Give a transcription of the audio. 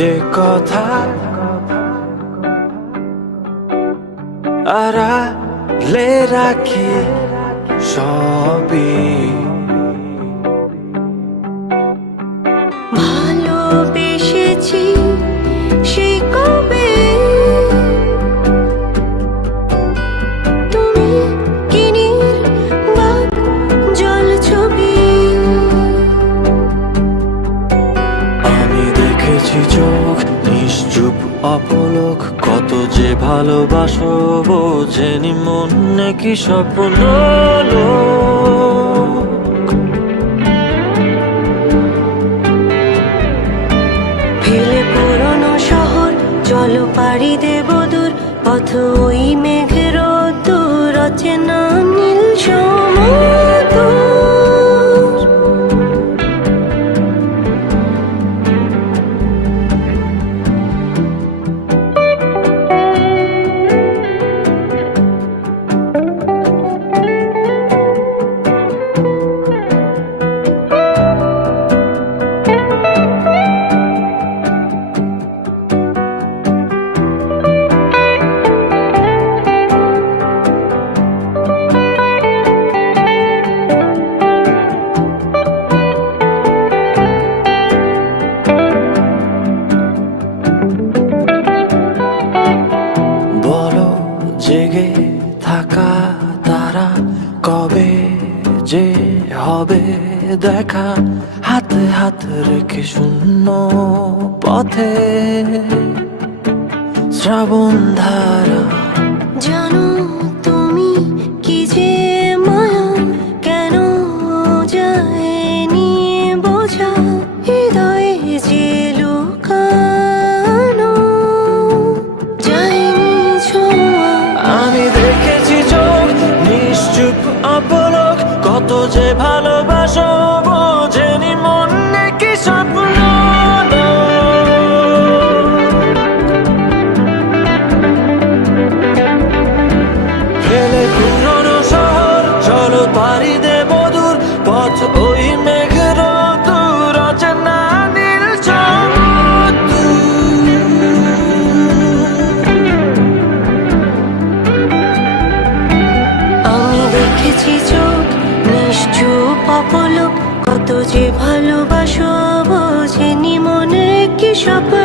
যে কথা আড়ালে রাখি সবই ভালোবেসেছি সে কবে তুমি কি নির্বাক জল ছবি আমি দেখেছি চোখ নিশ্চুপ অপলক কত যে ভালোবাসো বোঝেনি মন নাকি স্বপ্ন ফেলে পুরনো শহর চলো পাড়ি দেব দূর পথ ওই মেঘের দূর অচেনা নীল সমুদ্র জেগে থাকা তারা কবে যে হবে দেখা হাতে হাত রেখে শূন্য পথে শ্রাবণ ধারা জানো তুমি কি যে মায়া কেন যায়নি বোঝা হৃদয়ে যে লুকানো যায়নি ছোঁয়া আমি দেখেছি চোখ নিশ্চুপ অপলক কত যে ভালোবাসো বোঝেনি মন নাকি স্বপ্ন ফেলে পুরনো শহর চলো পাড়ি দেব দূর পথ ওই মেঘের দূর অচেনা নীল সমুদ্র আমি দেখেছি চোখ নিশ্চুপ অপলক কত যে ভালোবাসো বোঝেনি মনে কি স্বপ্ন